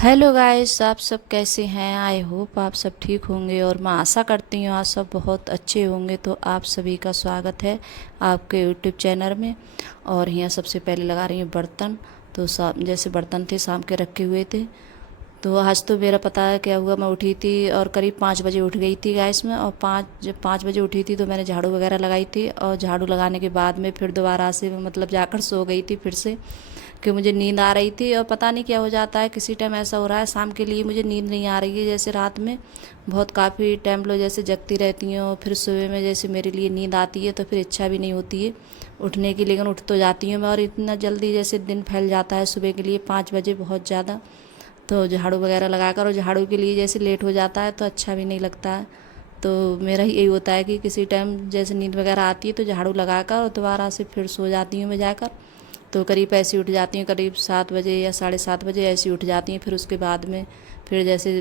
Hello guys, आप सब कैसे हैं। आई होप आप सब ठीक होंगे और मैं आशा करती हूँ आप सब बहुत अच्छे होंगे। तो आप सभी का स्वागत है आपके यूट्यूब चैनल में। और यहाँ सबसे पहले लगा रही हूँ बर्तन। तो जैसे बर्तन थे शाम के रखे हुए थे। तो आज तो मेरा पता है क्या हुआ, मैं उठी थी और करीब 5 बजे उठ गई थी गैस में। और जब 5 बजे उठी थी तो मैंने झाड़ू वगैरह लगाई थी, और झाड़ू लगाने के बाद में फिर दोबारा से मतलब जाकर सो गई थी फिर से, कि मुझे नींद आ रही थी। और पता नहीं क्या हो जाता है, किसी टाइम ऐसा हो रहा है शाम के लिए मुझे नींद नहीं आ रही है। जैसे रात में बहुत काफ़ी टाइम लो जैसे जगती रहती हूँ, फिर सुबह में जैसे मेरे लिए नींद आती है तो फिर इच्छा भी नहीं होती है उठने की, लेकिन उठ तो जाती हूँ मैं। और इतना जल्दी जैसे दिन फैल जाता है सुबह के लिए 5 बजे बहुत ज़्यादा। तो झाड़ू वगैरह लगाकर, और झाड़ू के लिए जैसे लेट हो जाता है तो अच्छा भी नहीं लगता है। तो मेरा यही होता है कि किसी टाइम जैसे नींद वगैरह आती है तो झाड़ू लगाकर और दोबारा से फिर सो जाती हूँ मैं जाकर। तो करीब ऐसी उठ जाती हूँ, करीब 7 बजे या 7:30 बजे ऐसी उठ जाती हैं। फिर उसके बाद में फिर जैसे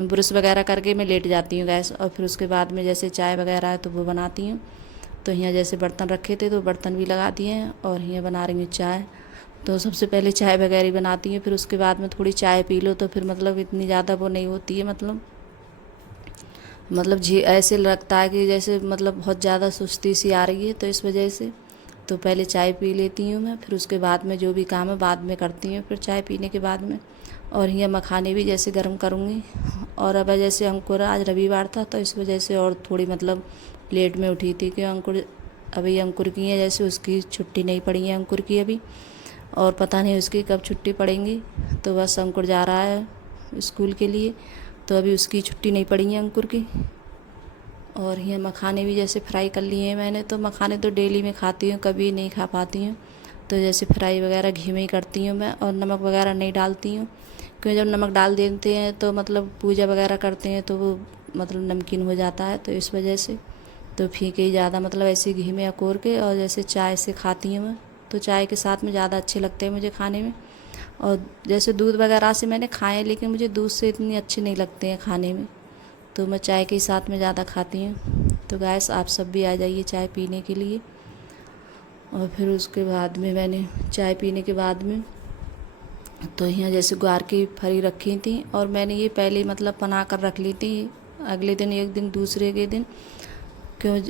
ब्रश वगैरह करके मैं लेट जाती हूँ गैस। और फिर उसके बाद में जैसे चाय वगैरह है तो वो बनाती हूँ। तो यहाँ जैसे बर्तन रखे थे तो बर्तन भी लगा दिए हैं, और यहाँ बना रही हूँ चाय। तो सबसे पहले चाय वगैरह बनाती हूँ, फिर उसके बाद में थोड़ी चाय पी लो तो फिर मतलब इतनी ज़्यादा वो नहीं होती है। मतलब जी ऐसे लगता है कि जैसे मतलब बहुत ज़्यादा सुस्ती सी आ रही है, तो इस वजह से तो पहले चाय पी लेती हूँ मैं। फिर उसके बाद में जो भी काम है बाद में करती हूँ, फिर चाय पीने के बाद में। और ये मखाने भी जैसे गर्म करूँगी। और अब जैसे अंकुर आज रविवार था तो इस वजह से और थोड़ी मतलब लेट में उठी थी, कि अंकुर अभी अंकुर की है जैसे उसकी छुट्टी नहीं पड़ी है अंकुर की अभी। और पता नहीं उसकी कब छुट्टी पड़ेंगी। तो बस अंकुर जा रहा है स्कूल के लिए, तो अभी उसकी छुट्टी नहीं पड़ी है अंकुर की। और ये मखाने भी जैसे फ्राई कर लिए हैं मैंने। तो मखाने तो डेली में खाती हूँ, कभी नहीं खा पाती हूँ। तो जैसे फ्राई वगैरह घी में ही करती हूँ मैं, और नमक वगैरह नहीं डालती हूँ, क्योंकि जब नमक डाल देते हैं तो मतलब पूजा वगैरह करते हैं तो वो मतलब नमकीन हो जाता है, तो इस वजह से तो फीके ही ज़्यादा मतलब ऐसे घी में अकोर के और जैसे चाय से खाती हूँ मैं। तो चाय के साथ में ज़्यादा अच्छे लगते हैं मुझे खाने में। और जैसे दूध वगैरह से मैंने खाए, लेकिन मुझे दूध से इतने अच्छे नहीं लगते हैं खाने में। तो मैं चाय के साथ में ज़्यादा खाती हूँ। तो गैस आप सब भी आ जाइए चाय पीने के लिए। और फिर उसके बाद में मैंने चाय पीने के बाद में तो यहाँ जैसे ग्वार की फली रखी थी, और मैंने ये पहले मतलब बना कर रख ली थी। अगले दिन एक दिन दूसरे के दिन क्यों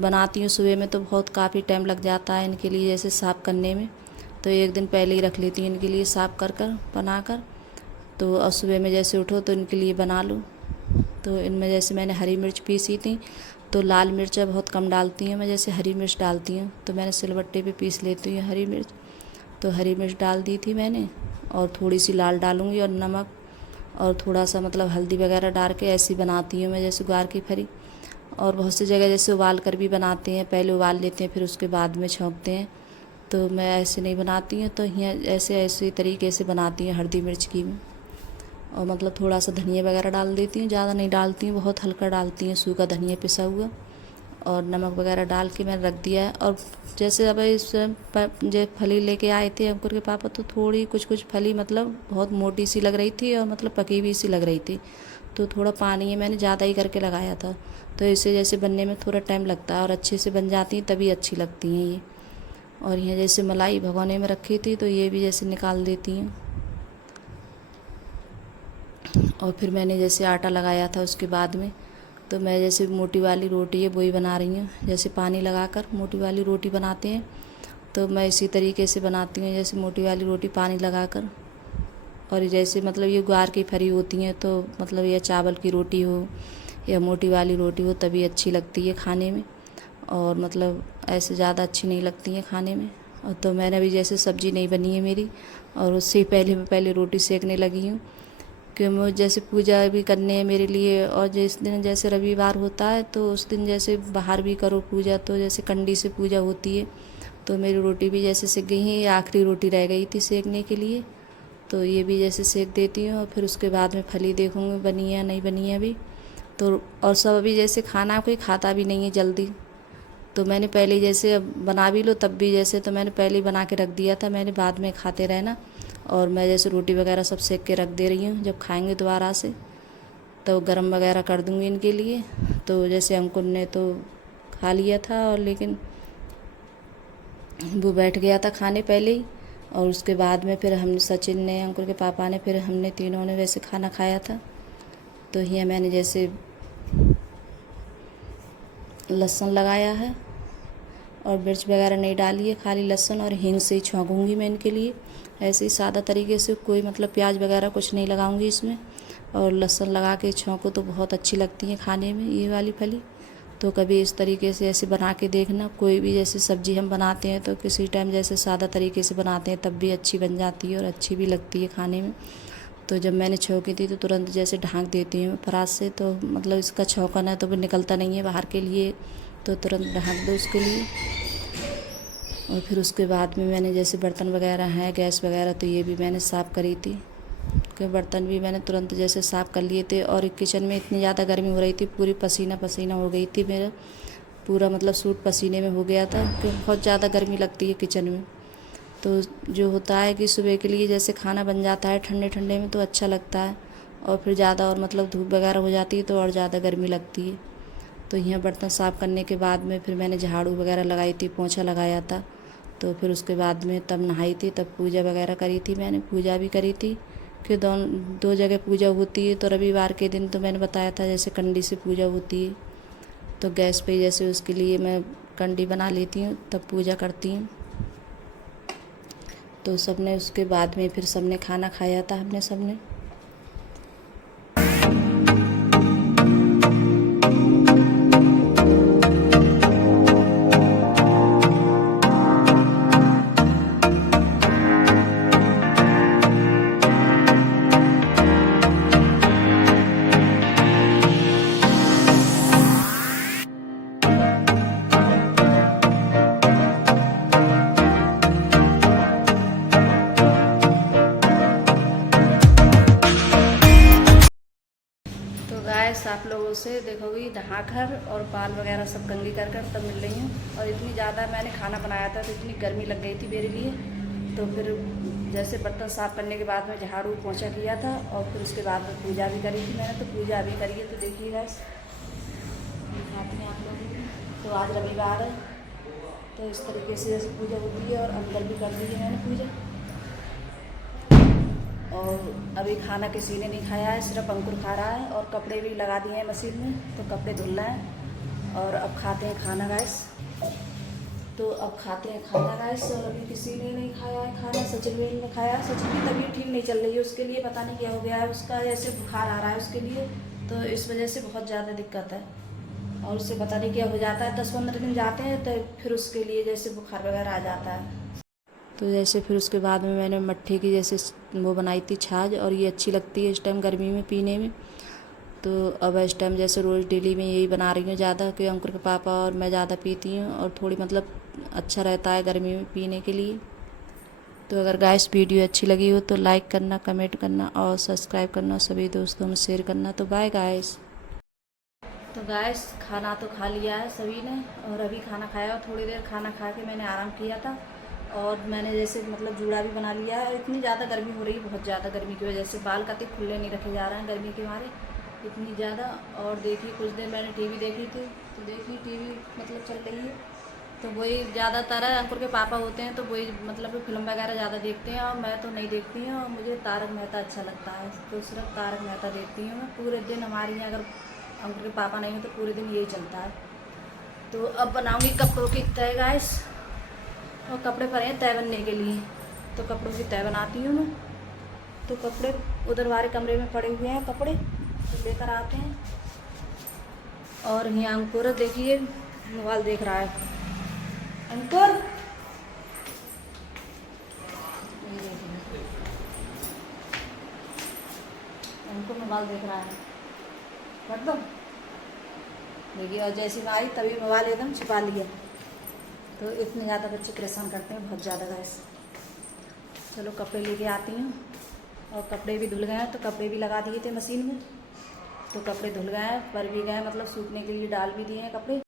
बनाती हूँ सुबह में तो बहुत काफ़ी टाइम लग जाता है इनके लिए जैसे साफ़ करने में। तो एक दिन पहले ही रख लेती हूँ इनके लिए साफ़ कर कर बना कर। तो और सुबह में जैसे उठो तो इनके लिए बना लूँ। तो इनमें जैसे मैंने हरी मिर्च पीसी थी, तो लाल मिर्च बहुत कम डालती हूँ मैं, जैसे हरी मिर्च डालती हूँ तो मैंने सिलबट्टे पे पीस लेती हूँ हरी मिर्च। तो हरी मिर्च डाल दी थी मैंने, और थोड़ी सी लाल डालूँगी और नमक और थोड़ा सा मतलब हल्दी वगैरह डाल के ऐसी बनाती हूँ मैं जैसे ग्वार की फली। और बहुत सी जगह जैसे उबाल कर भी बनाते हैं, पहले उबाल लेते हैं फिर उसके बाद में छौंकते हैं। तो मैं ऐसे नहीं बनाती हूँ, तो यहाँ ऐसे ऐसे तरीके से बनाती हूँ हल्दी मिर्च की मैं। और मतलब थोड़ा सा धनिया वगैरह डाल देती हूँ, ज़्यादा नहीं डालती हूँ, बहुत हल्का डालती हूँ सूखा धनिया पिसा हुआ। और नमक वगैरह डाल के मैंने रख दिया है। और जैसे अब इस जो फली लेके आए थे अंकुर के पापा, तो थोड़ी कुछ कुछ फली मतलब बहुत मोटी सी लग रही थी और मतलब पकी हुई सी लग रही थी। तो थोड़ा पानी है मैंने ज़्यादा ही करके लगाया था। तो इसे जैसे बनने में थोड़ा टाइम लगता है और अच्छे से बन जाती हैं तभी अच्छी लगती हैं ये। और ये जैसे मलाई भगोने में रखी थी तो ये भी जैसे निकाल देती हूँ। और फिर मैंने जैसे आटा लगाया था उसके बाद में, तो मैं जैसे मोटी वाली रोटी है वही बना रही हूँ, जैसे पानी लगाकर मोटी वाली रोटी बनाते हैं। तो मैं इसी तरीके से बनाती हूँ, जैसे मोटी वाली रोटी पानी लगाकर। और जैसे मतलब ये ग्वार की फली होती हैं तो मतलब ये चावल की रोटी हो या मोटी वाली रोटी हो तभी अच्छी लगती है खाने में। और मतलब ऐसे ज़्यादा अच्छी नहीं लगती हैं खाने में। और तो मैंने अभी जैसे सब्ज़ी नहीं बनी है मेरी, और उससे पहले मैं पहले रोटी सेकने लगी हूँ, कि मुझे जैसे पूजा भी करने है मेरे लिए। और जिस दिन जैसे रविवार होता है तो उस दिन जैसे बाहर भी करो पूजा, तो जैसे कंडी से पूजा होती है। तो मेरी रोटी भी जैसे सिक गई है, ये आखिरी रोटी रह गई थी सेकने के लिए। तो ये भी जैसे सेक देती हूँ, और फिर उसके बाद में फली देखूँगी बनी है नहीं बनी है अभी। तो और सब अभी जैसे खाना कोई खाता भी नहीं है जल्दी, तो मैंने पहले जैसे अब बना भी लो तब भी जैसे तो मैंने पहले ही बना के रख दिया था, मैंने बाद में खाते रहना। और मैं जैसे रोटी वगैरह सब सेक के रख दे रही हूँ, जब खाएंगे दोबारा से तो गरम वगैरह कर दूँगी इनके लिए। तो जैसे अंकुर ने तो खा लिया था, और लेकिन वो बैठ गया था खाने पहले ही। और उसके बाद में फिर हमने सचिन ने, अंकुर के पापा ने, फिर हमने तीनों ने वैसे खाना खाया था। तो यहाँ मैंने जैसे लहसुन लगाया है और मिर्च वगैरह नहीं डाली है, खाली लहसुन और हींग से ही छौंकूँगी मैं इनके लिए। ऐसे ही सादा तरीके से, कोई मतलब प्याज वगैरह कुछ नहीं लगाऊंगी इसमें। और लहसुन लगा के छौंको तो बहुत अच्छी लगती है खाने में ये वाली फली। तो कभी इस तरीके से ऐसे बना के देखना। कोई भी जैसे सब्ज़ी हम बनाते हैं तो किसी टाइम जैसे सादा तरीके से बनाते हैं तब भी अच्छी बन जाती है और अच्छी भी लगती है खाने में। तो जब मैंने छौंकी थी तो तुरंत जैसे ढाँक देती हूँ परात से, तो मतलब इसका छौंकन है तो वो निकलता नहीं है बाहर के लिए, तो तुरंत ढाँक दो उसके लिए। और फिर उसके बाद में मैंने जैसे बर्तन वगैरह हैं, गैस वगैरह, तो ये भी मैंने साफ़ करी थी। के बर्तन भी मैंने तुरंत जैसे साफ़ कर लिए थे। और किचन में इतनी ज़्यादा गर्मी हो रही थी, पूरी पसीना पसीना हो गई थी, मेरा पूरा मतलब सूट पसीने में हो गया था कि बहुत ज़्यादा गर्मी लगती है किचन में। तो जो होता है कि सुबह के लिए जैसे खाना बन जाता है ठंडे ठंडे में तो अच्छा लगता है, और फिर ज़्यादा और मतलब धूप वगैरह हो जाती है तो और ज़्यादा गर्मी लगती है। तो यहाँ बर्तन साफ़ करने के बाद में फिर मैंने झाड़ू वगैरह लगाई थी, पोंछा लगाया था। तो फिर उसके बाद में तब नहाई थी, तब पूजा वगैरह करी थी, मैंने पूजा भी करी थी कि दो जगह पूजा होती है। तो रविवार के दिन तो मैंने बताया था जैसे कंडी से पूजा होती है, तो गैस पे जैसे उसके लिए मैं कंडी बना लेती हूँ तब पूजा करती हूँ। तो सबने उसके बाद में फिर सबने खाना खाया था, हमने सबने। तो गाइस आप लोगों से देखोगी नहाकर और बाल वगैरह सब कंघी कर कर तब मिल रही हूँ। और इतनी ज़्यादा मैंने खाना बनाया था तो इतनी गर्मी लग गई थी मेरे लिए। तो फिर जैसे बर्तन साफ़ करने के बाद में झाड़ू पोंछा किया था और फिर उसके बाद में पूजा भी करी थी मैंने। तो पूजा भी करी है, तो देखिए गाइस दिखाती हैं आप लोगों को। तो आज रविवार है तो इस तरीके से जैसे पूजा होती है, और अंदर भी कर दी है मैंने पूजा। और अभी खाना किसी ने नहीं खाया है, सिर्फ अंकुर खा रहा है। और कपड़े भी लगा दिए हैं मशीन में, तो कपड़े धुल रहे हैं। और अब खाते हैं खाना गाइस। तो अब खाते हैं खाना गाइस। और अभी किसी ने नहीं खाया है खाना, सचिन भी ने खाया है। सचिन की तबीयत ठीक नहीं चल रही है, उसके लिए पता नहीं क्या हो गया है, उसका जैसे बुखार आ रहा है उसके लिए, तो इस वजह से बहुत ज़्यादा दिक्कत है। और उससे पता नहीं क्या हो जाता है, 10-15 दिन जाते हैं तो फिर उसके लिए जैसे बुखार वगैरह आ जाता है। तो जैसे फिर उसके बाद में मैंने मट्ठे की जैसे वो बनाई थी छाछ, और ये अच्छी लगती है इस टाइम गर्मी में पीने में। तो अब इस टाइम जैसे रोज़ डेली में यही बना रही हूँ ज़्यादा, कि अंकुर के पापा और मैं ज़्यादा पीती हूँ, और थोड़ी मतलब अच्छा रहता है गर्मी में पीने के लिए। तो अगर गाइस वीडियो अच्छी लगी हो तो लाइक करना, कमेंट करना और सब्सक्राइब करना, सभी दोस्तों में शेयर करना। तो बाय गाइस। तो गैस खाना तो खा लिया है सभी ने, और अभी खाना खाया और थोड़ी देर खाना खा के मैंने आराम किया था। और मैंने जैसे मतलब जूड़ा भी बना लिया है। इतनी ज़्यादा गर्मी हो रही है, बहुत ज़्यादा गर्मी की वजह से बाल कतई खुले नहीं रखे जा रहे हैं गर्मी के मारे, इतनी ज़्यादा। और देखिए कुछ देर मैंने टीवी देखी थी, तो देखिए टीवी मतलब चल रही है। तो वही ज़्यादातर अंकुर के पापा होते हैं तो वही मतलब फिल्म वगैरह ज़्यादा देखते हैं, और मैं तो नहीं देखती हूँ। और मुझे तारक मेहता अच्छा लगता है, तो सिर्फ तारक मेहता देखती हूँ मैं पूरे दिन। हमारे यहाँ अगर अंकुर के पापा नहीं हो तो पूरे दिन यही चलता है। तो अब बनाऊंगी कपड़ों की तय गाइस, और कपड़े पड़े हैं तय बनने के लिए, तो कपड़ों की तय बनाती हूँ मैं। तो कपड़े उधर वाले कमरे में पड़े हुए हैं कपड़े, तो लेकर आते हैं। और यहाँ अंकुर देखिए मोबाइल देख रहा है। अंकुर अंकुर मोबाइल देख रहा है, कर दो देखिए। और जैसी मैं आई तभी मोबाइल एकदम छुपा लिया। तो इतने ज़्यादा बच्चे परेशान करते हैं बहुत ज़्यादा गैस। चलो कपड़े लेके आती हूँ। और कपड़े भी धुल गए हैं, तो कपड़े भी लगा दिए थे मशीन में, तो कपड़े धुल गए हैं, पर भी गए मतलब सूखने के लिए डाल भी दिए हैं कपड़े।